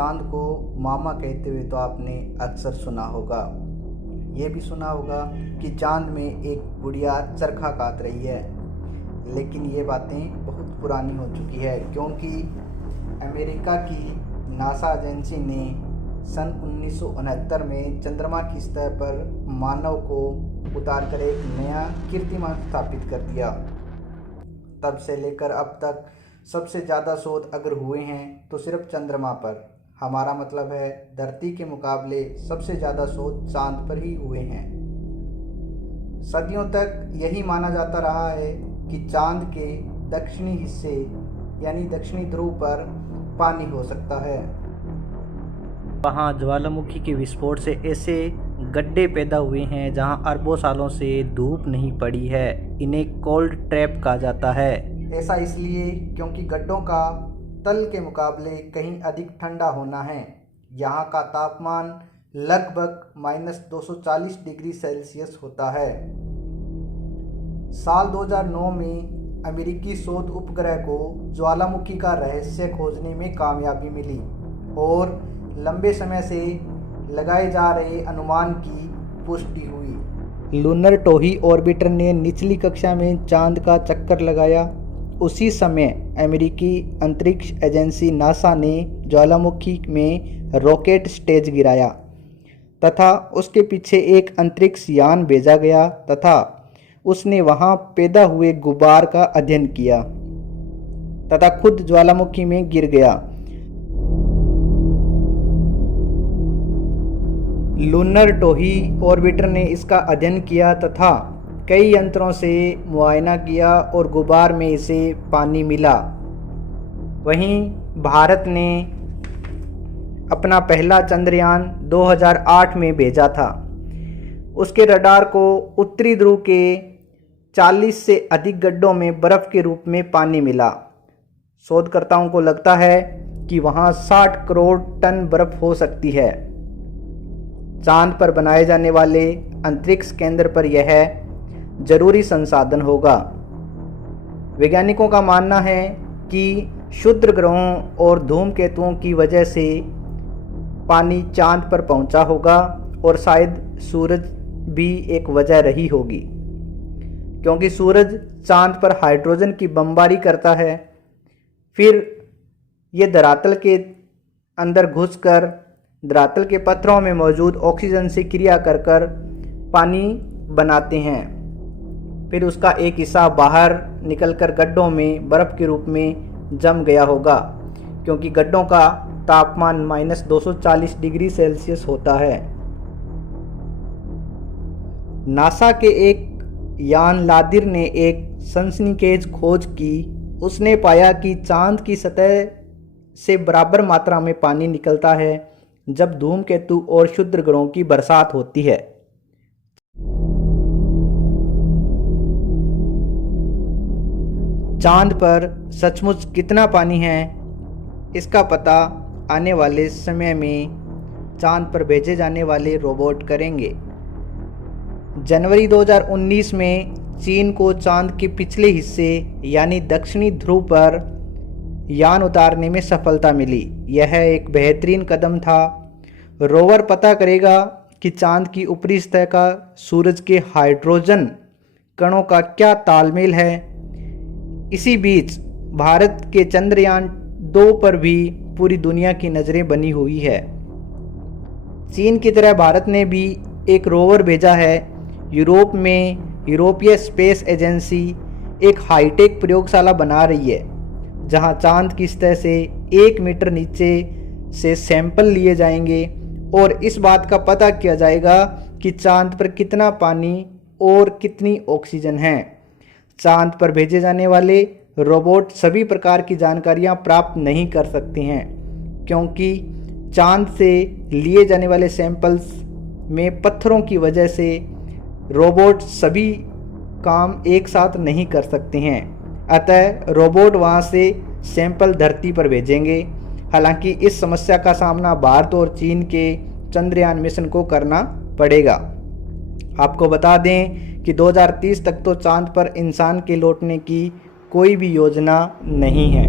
चांद को मामा कहते हुए तो आपने अक्सर सुना होगा। ये भी सुना होगा कि चांद में एक गुड़िया चरखा काट रही है, लेकिन ये बातें बहुत पुरानी हो चुकी है, क्योंकि अमेरिका की नासा एजेंसी ने सन 1969 में चंद्रमा की सतह पर मानव को उतारकर एक नया कीर्तिमान स्थापित कर दिया। तब से लेकर अब तक सबसे ज़्यादा शोध अगर हुए हैं तो सिर्फ चंद्रमा पर, हमारा मतलब है धरती के मुकाबले सबसे ज़्यादा शोध चांद पर ही हुए हैं। सदियों तक यही माना जाता रहा है कि चांद के दक्षिणी हिस्से यानी दक्षिणी ध्रुव पर पानी हो सकता है। वहाँ ज्वालामुखी के विस्फोट से ऐसे गड्ढे पैदा हुए हैं जहाँ अरबों सालों से धूप नहीं पड़ी है। इन्हें कोल्ड ट्रैप कहा जाता है। ऐसा इसलिए क्योंकि गड्ढों का तल के मुकाबले कहीं अधिक ठंडा होना है। यहाँ का तापमान लगभग -240 डिग्री सेल्सियस होता है। साल 2009 में अमेरिकी शोध उपग्रह को ज्वालामुखी का रहस्य खोजने में कामयाबी मिली और लंबे समय से लगाए जा रहे अनुमान की पुष्टि हुई। लूनर टोही ऑर्बिटर ने निचली कक्षा में चांद का चक्कर लगाया। उसी समय अमेरिकी अंतरिक्ष एजेंसी नासा ने ज्वालामुखी में रॉकेट स्टेज गिराया तथा उसके पीछे एक अंतरिक्ष यान भेजा गया तथा उसने वहां पैदा हुए गुबार का अध्ययन किया तथा खुद ज्वालामुखी में गिर गया। लूनर टोही ऑर्बिटर ने इसका अध्ययन किया तथा कई यंत्रों से मुआयना किया और गुबार में इसे पानी मिला। वहीं भारत ने अपना पहला चंद्रयान 2008 में भेजा था। उसके रडार को उत्तरी ध्रुव के 40 से अधिक गड्ढों में बर्फ़ के रूप में पानी मिला। शोधकर्ताओं को लगता है कि वहां 60 करोड़ टन बर्फ़ हो सकती है। चांद पर बनाए जाने वाले अंतरिक्ष केंद्र पर यह जरूरी संसाधन होगा। वैज्ञानिकों का मानना है कि क्षुद्र ग्रहों और धूमकेतुओं की वजह से पानी चांद पर पहुंचा होगा और शायद सूरज भी एक वजह रही होगी, क्योंकि सूरज चांद पर हाइड्रोजन की बमबारी करता है, फिर ये धरातल के अंदर घुसकर धरातल के पत्थरों में मौजूद ऑक्सीजन से क्रिया कर कर पानी बनाते हैं। फिर उसका एक हिस्सा बाहर निकलकर गड्ढों में बर्फ़ के रूप में जम गया होगा, क्योंकि गड्ढों का तापमान -240 डिग्री सेल्सियस होता है। नासा के एक यान लादिर ने एक सनसनीखेज खोज की। उसने पाया कि चांद की सतह से बराबर मात्रा में पानी निकलता है जब धूमकेतु और क्षुद्र ग्रहों की बरसात होती है। चांद पर सचमुच कितना पानी है, इसका पता आने वाले समय में चांद पर भेजे जाने वाले रोबोट करेंगे। जनवरी 2019 में चीन को चांद के पिछले हिस्से यानी दक्षिणी ध्रुव पर यान उतारने में सफलता मिली। यह एक बेहतरीन कदम था। रोवर पता करेगा कि चांद की ऊपरी सतह का सूरज के हाइड्रोजन कणों का क्या तालमेल है। इसी बीच भारत के चंद्रयान 2 पर भी पूरी दुनिया की नज़रें बनी हुई है। चीन की तरह भारत ने भी एक रोवर भेजा है। यूरोप में यूरोपीय स्पेस एजेंसी एक हाईटेक प्रयोगशाला बना रही है, जहां चांद की सतह से 1 मीटर नीचे से सैंपल लिए जाएंगे और इस बात का पता किया जाएगा कि चांद पर कितना पानी और कितनी ऑक्सीजन है। चांद पर भेजे जाने वाले रोबोट सभी प्रकार की जानकारियां प्राप्त नहीं कर सकते हैं, क्योंकि चांद से लिए जाने वाले सैंपल्स में पत्थरों की वजह से रोबोट सभी काम एक साथ नहीं कर सकते हैं। अतः रोबोट वहां से सैंपल धरती पर भेजेंगे। हालांकि इस समस्या का सामना भारत और चीन के चंद्रयान मिशन को करना पड़ेगा। आपको बता दें कि 2030 तक तो चांद पर इंसान के लौटने की कोई भी योजना नहीं है।